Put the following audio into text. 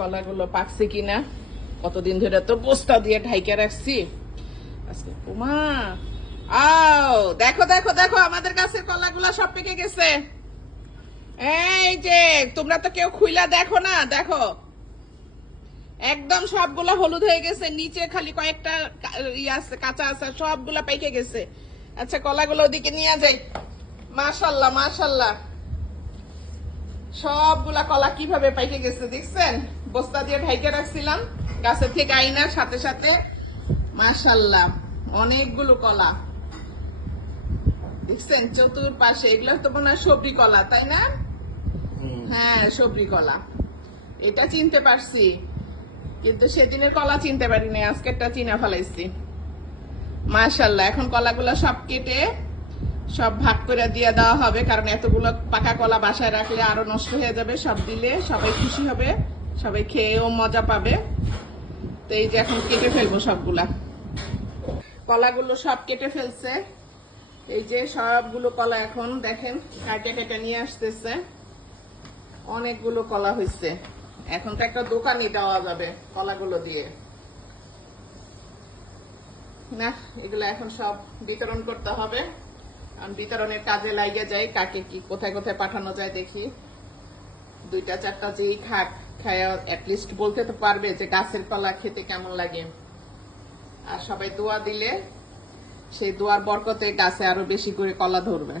কলাগুলো পাকছে কিনা, কতদিন ধরে তো বস্তা দিয়ে ঢাইকে রাখছি। আজকে উমা, আও দেখো দেখো দেখো, আমাদের গাছের কলাগুলো সব পেকে গেছে। এই যে তোমরা তো কেউ খুইলা দেখো না, দেখো একদম সবগুলা হলুদ হয়ে গেছে, নিচে খালি কয়েকটা আছে কাঁচা আছে, সবগুলা পেকে গেছে। আচ্ছা কলাগুলো ওদিকে নিয়ে যাই। মাশাল্লাহ মাশাল্লাহ, সবগুলা কলা কিভাবে পাইকে গেছে দেখছেন, বস্তা দিয়ে ঢাইকে রাখছিলাম, গাছের থেকে আইনার সাথে সাথে। মাশাল্লাহ, অনেকগুলো কলা দেখছেন চতুর্পাশে। এগুলো তো মনে হয় সবরি কলা, তাই না? হ্যাঁ সবরি কলা, এটা চিনতে পারছি, কিন্তু সেদিনের কলা চিনতে পারিনি, আজকেরটা চিনা ফেলাইছি। মাশাল্লাহ, এখন কলাগুলো সব কেটে সব ভাগ করে দিয়ে দেওয়া হবে, কারণ এতগুলো পাকা কলা বাসায় রাখলে আরো নষ্ট হয়ে যাবে। সব দিলে সবাই খুশি হবে, সবাই খেয়েও মজা পাবে। তো এই যে এখন কেটে ফেলবো সবগুলা। কলাগুলো সব কেটে ফেলছে, এই যে সবগুলো কলা এখন দেখেন কাটে কেটে নিয়ে আসতেছে। অনেকগুলো কলা হয়েছে, এখন তো একটা দোকানই দেওয়া যাবে কলাগুলো দিয়ে। না, এগুলো এখন সব বিতরণ করতে হবে, কারণ বিতরণের কাজে লাগিয়ে যায়। কাকে কি কোথায় কোথায় পাঠানো যায় দেখি। 2-4টা যেই খাক, খায় অ্যাটলিস্ট বলতে তো পারবে যে গাছের কলা খেতে কেমন লাগে। আর সবাই দোয়া দিলে সেই দোয়ার বরকতে গাছে আরো বেশি করে কলা ধরবে।